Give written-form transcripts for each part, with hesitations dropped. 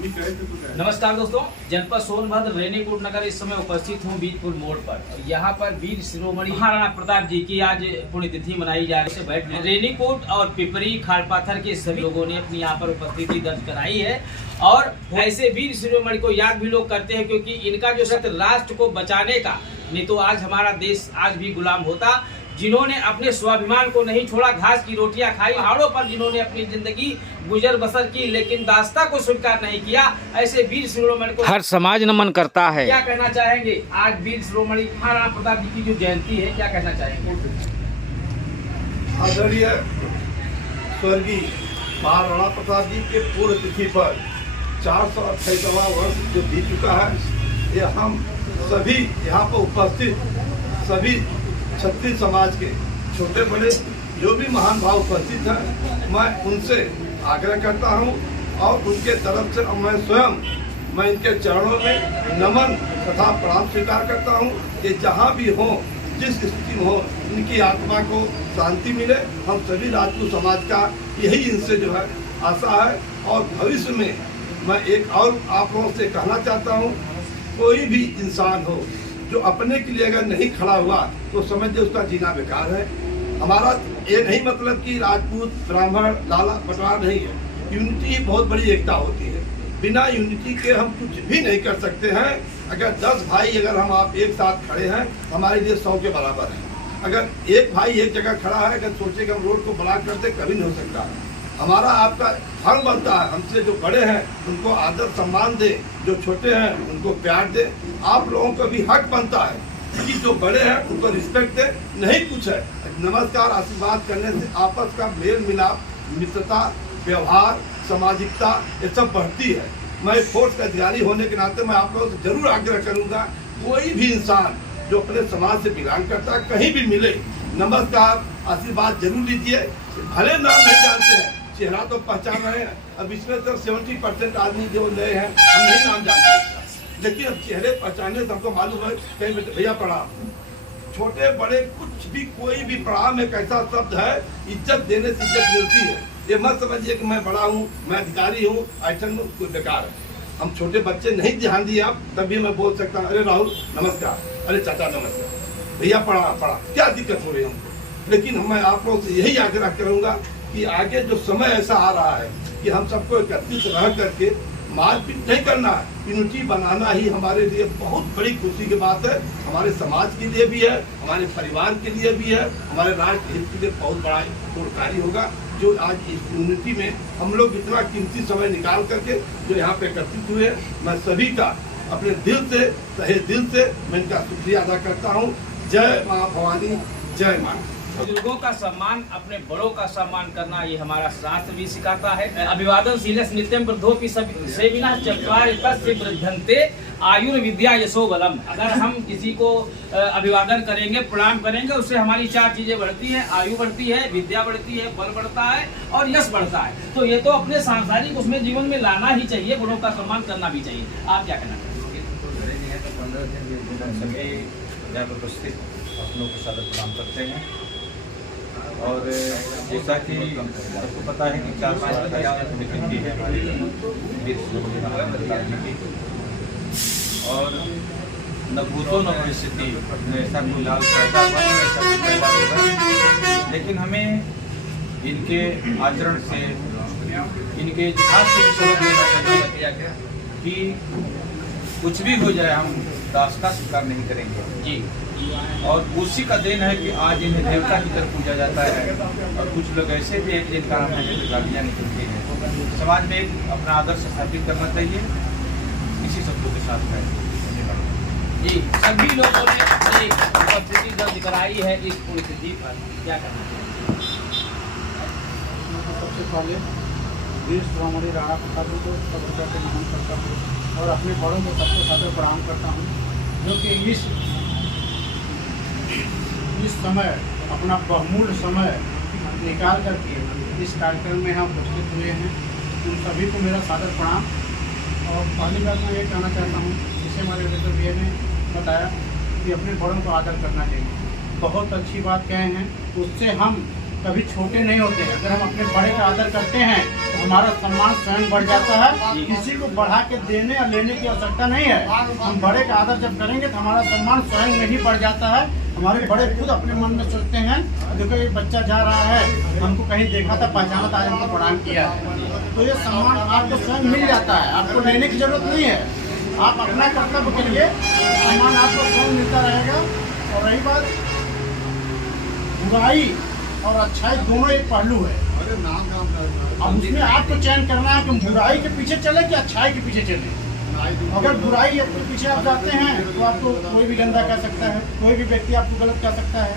नमस्कार दोस्तों, जनपद सोनभद्र रेनीकोट नगर इस समय उपस्थित हूँ बीजपुर मोड़ पर। यहाँ पर वीर शिरोमणि महाराणा प्रताप जी की आज पुण्यतिथि मनाई जा रही है। बैठ रेनीकोट और पिपरी खालपाथर के सभी लोगों ने अपनी यहाँ पर उपस्थिति दर्ज कराई है और ऐसे वीर शिरोमणि को याद भी लोग करते हैं क्योंकि इनका जो सत्य राष्ट्र को बचाने का, नहीं तो आज हमारा देश आज भी गुलाम होता। जिन्होंने अपने स्वाभिमान को नहीं छोड़ा, घास की रोटियां खाई, पहाड़ों पर जिन्होंने अपनी जिंदगी गुजर बसर की लेकिन दास्ता को स्वीकार नहीं किया, ऐसे वीर शिरोमणि को हर समाज नमन करता है। क्या कहना चाहेंगे आज वीर शिरोमणि महाराणा प्रताप जी की जो जयंती है, क्या कहना चाहेंगे? आदरणीय स्वर्गीय महाराणा प्रताप जी के पूर्व तिथि पर 428वां वर्ष जो बीत चुका है, ये हम सभी यहाँ पर उपस्थित सभी क्षत्रिय समाज के छोटे बड़े जो भी महान भाव उपस्थित हैं, मैं उनसे आग्रह करता हूं और उनके तरफ से मैं इनके चरणों में नमन तथा प्रणाम स्वीकार करता हूं कि जहां भी हो, जिस स्थिति में हो, इनकी आत्मा को शांति मिले। हम सभी राजपूत समाज का यही इनसे जो है आशा है। और भविष्य में मैं एक और आप लोगों से कहना चाहता हूँ, कोई भी इंसान हो जो अपने के लिए अगर नहीं खड़ा हुआ तो समझिए उसका जीना बेकार है। हमारा ये नहीं मतलब कि राजपूत ब्राह्मण लाला बटवारा नहीं है। यूनिटी बहुत बड़ी एकता होती है। बिना यूनिटी के हम कुछ भी नहीं कर सकते हैं। अगर 10 भाई अगर हम आप एक साथ खड़े हैं, हमारे लिए 100 के बराबर है। अगर एक भाई एक जगह खड़ा है, अगर सोचे कि हम रोड को ब्लॉक करते, कभी नहीं हो सकता है। हमारा आपका फर्ज बनता है, हमसे जो बड़े हैं उनको आदर सम्मान दे, जो छोटे हैं उनको प्यार दे। आप लोगों को भी हक बनता है कि जो बड़े हैं उनको रिस्पेक्ट दे। नहीं कुछ है, नमस्कार आशीर्वाद करने से आपस का मेल मिलाप, मित्रता, व्यवहार, सामाजिकता ये सब बढ़ती है। मैं फोर्स का अधिकारी होने के नाते मैं आप लोगों से जरूर आग्रह करूंगा, कोई भी इंसान जो अपने समाज से बिलोंग करता है कहीं भी मिले, नमस्कार आशीर्वाद जरूर लीजिए। भले नाम नहीं जानते हैं, चेहरा तो पहचान रहे हैं। अब इसमें तो 70% आदमी जो नए हैं, हम नहीं नाम जानते, लेकिन अब चेहरे पहचानने से हमको मालूम है कहीं भैया प्रणाम। छोटे बड़े कुछ भी, कोई भी प्रणाम एक ऐसा शब्द है, इज्जत देने से इज्जत मिलती है। ये मत समझिए कि मैं बड़ा हूँ, मैं अधिकारी हूँ, ऐठन हूँ, कोई बेकार है। हम छोटे बच्चे नहीं ध्यान दिए आप, तभी मैं बोल सकता हूँ, अरे राहुल नमस्कार, अरे चाचा नमस्कार, भैया प्रणाम, क्या दिक्कत हो रही है हमको। लेकिन मैं आप लोगों से यही आग्रह करूँगा कि आगे जो समय ऐसा आ रहा है कि हम सबको एकत्रित रह करके मारपीट नहीं करना है, यूनिटी बनाना ही हमारे लिए बहुत बड़ी खुशी की बात है। हमारे समाज के लिए भी है, हमारे परिवार के लिए भी है, हमारे राष्ट्र हित के लिए बहुत बड़ा गुणकारी होगा। जो आज इस यूनिटी में हम लोग इतना कीमती समय निकाल करके जो यहाँ पे एकत्रित हुए, मैं सभी का अपने दिल से, तहे दिल से मैं इनका शुक्रिया अदा करता हूँ। जय माँ भवानी, जय माँ। बुजुर्गों का सम्मान, अपने बड़ों का सम्मान करना, ये हमारा शास्त्र भी सिखाता है। अभिवादन शीलस् नित्यं वृद्धोपि सेविनः चत्वारि तस्य वृद्धन्ते आयुर्विद्या यशो बलम। अगर हम किसी को अभिवादन करेंगे, प्रणाम करेंगे, उससे हमारी 4 चीजें बढ़ती है, आयु बढ़ती है, विद्या बढ़ती है, बल बढ़ता है और यश बढ़ता है। तो ये तो अपने सांसारिक उसमें जीवन में लाना ही चाहिए, बड़ों का सम्मान करना भी चाहिए। आप क्या कहना चाहेंगे? अपनों को सादर प्रणाम करते हैं। और जैसा कि सबको पता है कि 4-5 पुण्यतिथि है हमारी वीर शिरोमणि महाराणा प्रताप जी की, और न भूतो न भविष्यति, ऐसा कोई लाल पैदा हुआ, ऐसा कोई पैदा होगा। लेकिन हमें इनके आचरण से, इनके इतिहास से सबक लेना चाहिए कि कुछ भी हो जाए हम दास्ता स्वीकार नहीं करेंगे जी। और उसी का देन है कि आज इन्हें देवता की तरफ पूजा जाता है। और कुछ लोग ऐसे भी एक जिनका नाम है गालियाँ निकलती हैं। समाज में एक अपना आदर्श स्थापित करना चाहिए। इसी शब्दों के साथ मैं जी, सभी लोगों ने अपनी उपस्थिति दर्ज कराई है इस पुण्यतिथि पर, क्या करना चाहिए? सबसे पहले वीर शिरोमणि राणा प्रताप जी को सब करके नमन करता हूँ और अपने बड़ों को सबसे सादर प्रणाम करता हूँ, जो कि इस समय अपना बहुमूल्य समय निकाल करके इस कार्यक्रम में हम उपस्थित हुए हैं। उन सभी को मेरा सादर प्रणाम। और पहली बात मैं ये कहना चाहता हूँ, जिसे हमारे वेद भैया ने बताया कि अपने बड़ों को आदर करना चाहिए। बहुत अच्छी बात कहे हैं, उससे हम कभी छोटे नहीं होते। अगर हम अपने बड़े का आदर करते हैं तो हमारा सम्मान स्वयं बढ़ जाता है। किसी को बढ़ा के देने और लेने की आवश्यकता नहीं है। हम बड़े का आदर जब करेंगे तो हमारा सम्मान स्वयं में ही बढ़ जाता है। हमारे बड़े खुद अपने मन में सोचते हैं, देखो ये बच्चा जा रहा है, हमको कहीं देखा था, पहचाना था, आज हमको प्रणाम किया है। तो ये सम्मान आपको स्वयं मिल जाता है, आपको लेने की जरूरत नहीं है। आप अपना कर्तव्य करिए, सम्मान आपको स्वयं मिलता रहेगा। और रही बात, बुराई और अच्छाई दोनों एक पहलू है। अब उसमें आपको चयन करना है कि बुराई के पीछे चले कि अच्छाई के पीछे चले। अगर बुराई के पीछे आप जाते हैं तो आपको कोई भी गंदा कह सकता है, कोई भी व्यक्ति आपको गलत कह सकता है।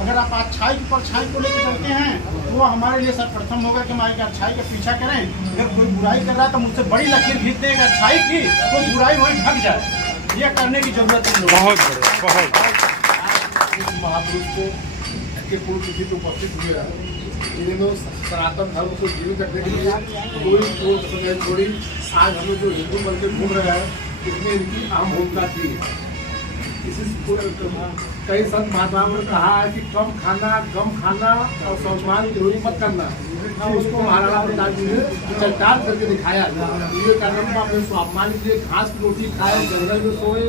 अगर आप अच्छाई की परछाई को लेकर चलते हैं तो वो हमारे लिए सर्वप्रथम होगा कि हमारी अच्छाई का पीछा करें। अगर कोई बुराई कर रहा है तो मुझसे बड़ी लकीर खींच दें अच्छाई की, तो बुराई वहीं ढक जाए। ये करने की जरूरत है। बहुत महापुरुष को के पूर्व तिथि तो उपस्थित हुए हैं। इन्होंने सनातन धर्म को जीवित रखने के लिए कोई छोड़ी आज हम लोग जो हिंदू बन के घूम रहे हैं, इसमें इनकी अहम भूमिका थी। इसी कई संत महात्माओं ने कहा है कि कम खाना, गम खाना और सम्मान की चोरी मत करना। उसको महाराणा प्रताप जी ने चरितार्थ करके दिखाया। ये कारण में अपने स्वाभिमान के लिए घास की रोटी खाए, जंगल में सोए,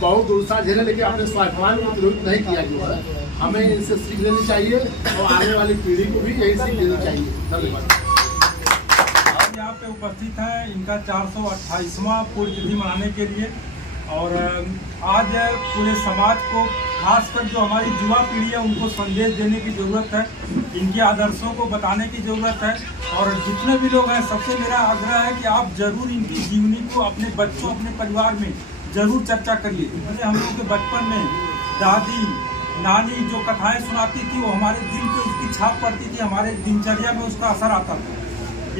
बहुत दुर्सा झेले, लेकिन अपने स्वाभिमान को विरोध नहीं किया। जो है हमें इनसे सीख लेनी चाहिए और आने वाली पीढ़ी को भी यही सीख देनी चाहिए। धन्यवाद। आज यहाँ पे उपस्थित है इनका 428वां पुण्यतिथि मनाने के लिए। और आज पूरे समाज को, खासकर जो हमारी युवा पीढ़ी है, उनको संदेश देने की ज़रूरत है, इनके आदर्शों को बताने की ज़रूरत है। और जितने भी लोग हैं, सबसे मेरा आग्रह है कि आप जरूर इनकी जीवनी को अपने बच्चों, अपने परिवार में जरूर चर्चा करिए। जैसे हम लोग के बचपन में दादी नानी जो कथाएं सुनाती थी, वो हमारे दिल पे उसकी छाप पड़ती थी, हमारे दिनचर्या में उसका असर आता था।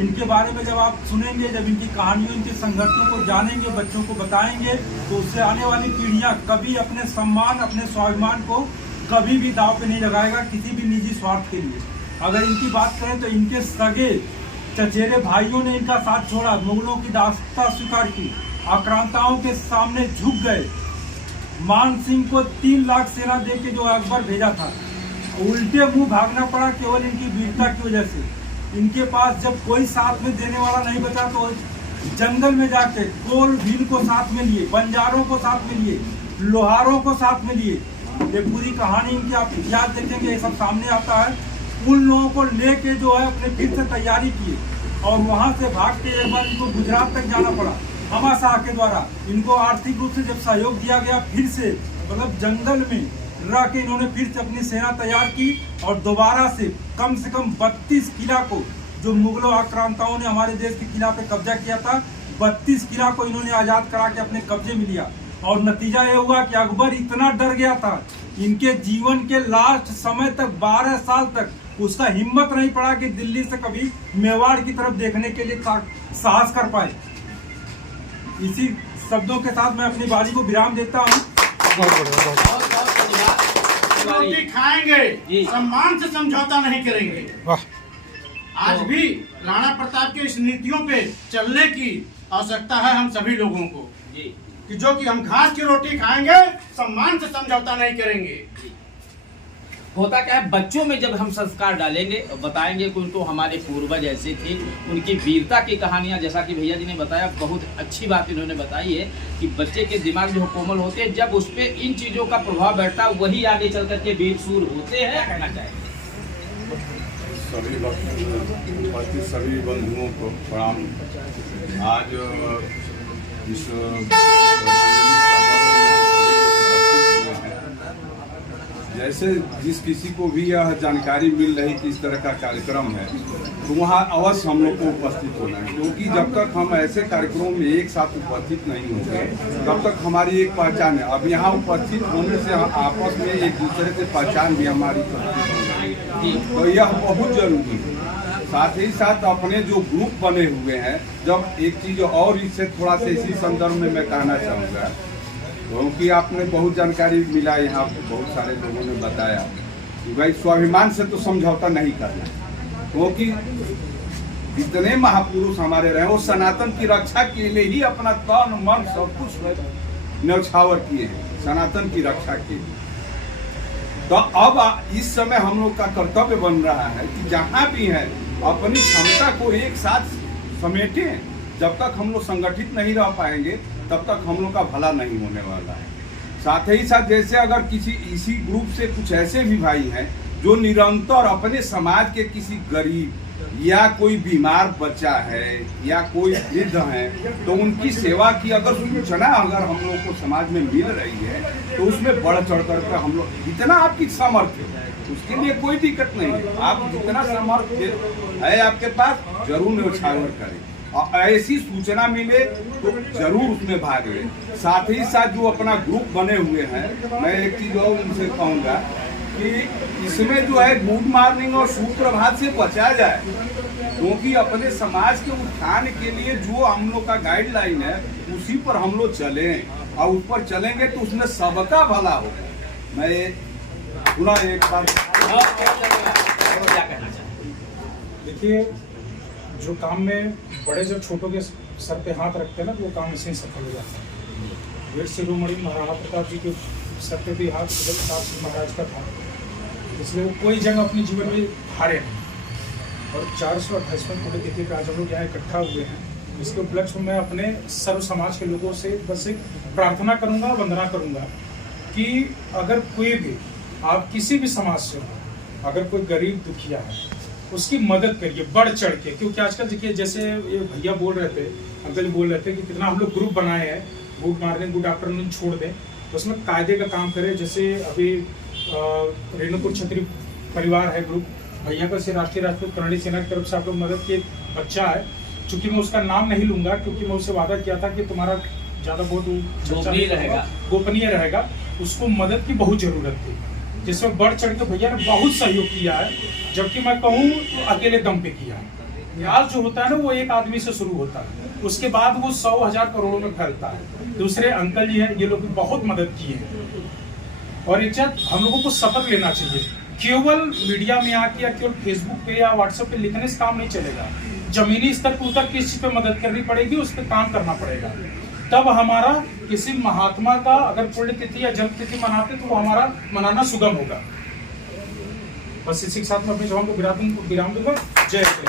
इनके बारे में जब आप सुनेंगे, जब इनकी कहानियों, इनके संघर्षों को जानेंगे, बच्चों को बताएंगे, तो उससे आने वाली पीढ़ियां कभी अपने सम्मान, अपने स्वाभिमान को कभी भी दांव पे नहीं लगाएगा किसी भी निजी स्वार्थ के लिए। अगर इनकी बात करें तो इनके सगे चचेरे भाइयों ने इनका साथ छोड़ा, मुगलों की दास्ता स्वीकार की, आक्रांताओं के सामने झुक गए। मान सिंह को 3 लाख सेना दे के जो अकबर भेजा था, उल्टे मुंह भागना पड़ा केवल इनकी वीरता की वजह से। इनके पास जब कोई साथ में देने वाला नहीं बचा तो जंगल में जाके कोल भील को साथ में लिए, बंजारों को साथ में लिए, लोहारों को साथ में लिए। ये पूरी कहानी इनकी आप इतिहास देखेंगे, ये सब सामने आता है। उन लोगों को लेके जो है अपने फिर से तैयारी की और वहाँ से भाग के एक बार इनको गुजरात तक जाना पड़ा। अमा शाह के द्वारा इनको आर्थिक रूप से जब सहयोग दिया गया, फिर से मतलब जंगल में रह के इन्होंने फिर से अपनी सेना तैयार की और दोबारा से कम 32 किला को, जो मुगलों आक्रांताओं ने हमारे देश के किला पे कब्जा किया था, 32 किला को इन्होंने आज़ाद करा के अपने कब्जे में लिया। और नतीजा ये हुआ कि अकबर इतना डर गया था, इनके जीवन के लास्ट समय तक 12 साल तक उसका हिम्मत नहीं पड़ा कि दिल्ली से कभी मेवाड़ की तरफ देखने के लिए साहस कर पाए। इसी शब्दों के साथ मैं अपनी बारी को विराम देता हूँ। रोटी खाएंगे, सम्मान से समझौता नहीं करेंगे। आज भी राणा प्रताप की इस नीतियों पे चलने की आवश्यकता है हम सभी लोगों को, कि जो कि हम घास की रोटी खाएंगे, सम्मान से समझौता नहीं करेंगे। होता क्या है, बच्चों में जब हम संस्कार डालेंगे, बताएंगे कि उनको हमारे पूर्वज ऐसे थे, उनकी वीरता की कहानियां, जैसा कि भैया जी ने बताया, बहुत अच्छी बात इन्होंने बताई है कि बच्चे के दिमाग जो कोमल होते हैं, जब उस पर इन चीज़ों का प्रभाव बैठता है, वही आगे चल करके वीर सूर होते हैं। कहना चाहिए सभी बंधुओं को प्रणाम। आज इस जैसे जिस किसी को भी यह जानकारी मिल रही कि इस तरह का कार्यक्रम है, तो वहाँ अवश्य हम लोग को उपस्थित होना है, क्योंकि जब तक हम ऐसे कार्यक्रमों में एक साथ उपस्थित नहीं होंगे तब तक हमारी एक पहचान है। अब यहाँ उपस्थित होने से आपस में एक दूसरे से पहचान भी हमारी तो यह बहुत जरूरी है। साथ ही साथ अपने जो ग्रुप बने हुए हैं, जब एक चीज़ और इससे थोड़ा सा इसी संदर्भ में मैं कहना चाहूँगा, क्योंकि आपने बहुत जानकारी मिला, यहाँ बहुत सारे लोगों ने बताया कि भाई स्वाभिमान से तो समझौता नहीं करना, क्योंकि जितने महापुरुष हमारे रहे वो सनातन की रक्षा के लिए ही अपना तन मन सब कुछ न्यौछावर किए हैं, सनातन की रक्षा के लिए। तो अब इस समय हम लोग का कर्तव्य बन रहा है कि जहाँ भी है अपनी क्षमता को एक साथ समेटें। जब तक हम लोग संगठित नहीं रह पाएंगे तब तक हम लोग का भला नहीं होने वाला है। साथ ही साथ जैसे अगर किसी इसी ग्रुप से कुछ ऐसे भी भाई हैं जो निरंतर अपने समाज के किसी गरीब या कोई बीमार बच्चा है या कोई वृद्ध है तो उनकी सेवा की अगर सूचना अगर हम लोग को समाज में मिल रही है तो उसमें बढ़ चढ़ कर हम लोग जितना आपकी सामर्थ्य है उसके लिए कोई दिक्कत नहीं है। आप जितना सामर्थ्य है आपके पास जरूर न्यौछावर करें और ऐसी सूचना मिले तो जरूर उसमें भाग लें। साथ ही साथ जो अपना ग्रुप बने हुए हैं मैं एक चीज और उनसे कहूँगा कि इसमें जो है गुड मॉर्निंग और सुप्रभात से बचा जाए, क्योंकि अपने समाज के उत्थान के लिए जो हम लोग का गाइडलाइन है उसी पर हम लोग चलें और ऊपर चलेंगे तो उसमें सबका भला हो। मैं पुनः एक बार क्या कहना चाहिए? देखिए, जो काम में बड़े जब छोटों के सर पे हाथ रखते हैं ना वो काम इसी सफल हो जाता है। वीर शिरोमणि महाराणा प्रताप जी के सर पे भी हाथ प्रताप सिंह महाराज का था, इसलिए वो कोई जंग अपने जीवन में हारे नहीं। और 428वें पुण्यतिथि पे आज हम लोग यहाँ इकट्ठा हुए हैं। इसके उपलक्ष्य में मैं अपने सर्व समाज के लोगों से बस एक प्रार्थना करूँगा, वंदना करूँगा कि अगर कोई भी आप किसी भी समाज से हो, अगर कोई गरीब दुखिया है उसकी मदद करिए बढ़ चढ़ के। क्योंकि आजकल देखिए जैसे ये भैया बोल रहे थे, अंकल बोल रहे थे कि कितना हम लोग ग्रुप बनाए हैं, गुड मॉर्निंग गुड आफ्टरनून छोड़ दें तो उसमें कायदे का काम करें। जैसे अभी रेणुपुर क्षत्रिय परिवार है ग्रुप, भैया का से राष्ट्रीय राजपूत करणी सेना की तरफ से आप लोग मदद के बच्चा है, चूंकि मैं उसका नाम नहीं लूंगा क्योंकि मैं उससे वादा किया था कि तुम्हारा ज़्यादा बहुत गोपनीय रहेगा, उसको मदद की बहुत ज़रूरत थी जिसमें बढ़ चढ़ के भैया ने बहुत सहयोग किया है, जबकि मैं कहूँ तो अकेले दम पे किया है। न्यास जो होता है ना वो एक आदमी से शुरू होता है, उसके बाद वो 100,000 करोड़ों में फैलता है। दूसरे अंकल जी हैं, ये लोग बहुत मदद किए हैं। और एक चीज हम लोगों को शपथ लेना चाहिए, केवल मीडिया में आके या केवल फेसबुक पे या व्हाट्सएप पे लिखने से काम नहीं चलेगा। जमीनी स्तर पर उतर किस चीज पे मदद करनी पड़ेगी, उस पर काम करना पड़ेगा। तब हमारा किसी महात्मा का अगर पुण्यतिथि या जन्म तिथि मनाते तो वो हमारा मनाना सुगम होगा। बस इसी के साथ में अपने जवान को विराम दूंगा। जय श्री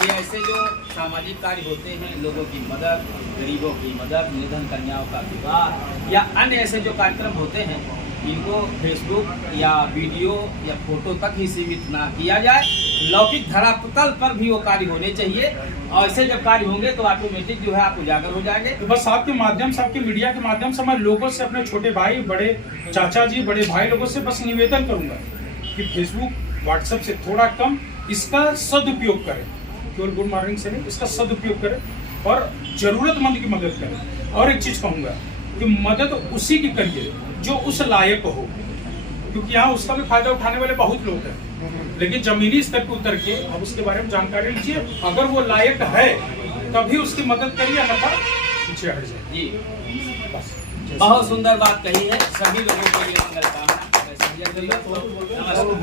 ये ऐसे जो सामाजिक कार्य होते हैं, लोगों की मदद, गरीबों की मदद, निर्धन कन्याओं का विवाह या अन्य ऐसे जो कार्यक्रम होते हैं, इनको फेसबुक या वीडियो या फोटो तक ही सीमित ना किया जाए। लौकिक धरातल पर भी वो कार्य होने चाहिए और ऐसे जब कार्य होंगे तो ऑटोमेटिक जो है आप उजागर हो जाएंगे। तो बस आपके माध्यम से, आपके मीडिया के माध्यम से मैं लोगों से, अपने छोटे भाई, बड़े चाचा जी, बड़े भाई लोगों से बस निवेदन करूंगा कि फेसबुक व्हाट्सएप से थोड़ा कम इसका सदुपयोग करें, केवल गुड मॉर्निंग से नहीं, इसका सदुपयोग करें और जरूरतमंद की मदद करें। और एक चीज कहूंगा कि मदद उसी की करिए जो उस लायक हो, क्योंकि यहाँ उसका भी फायदा उठाने वाले बहुत लोग हैं, लेकिन जमीनी स्तर पर उतर के अब उसके बारे में जानकारी लीजिए। अगर वो लायक है तभी उसकी मदद करिए, अन्यथा पीछे हट जाए। जी बहुत सुंदर बात कही है। सभी लोगों के लिए मंगल कामना। नमस्कार।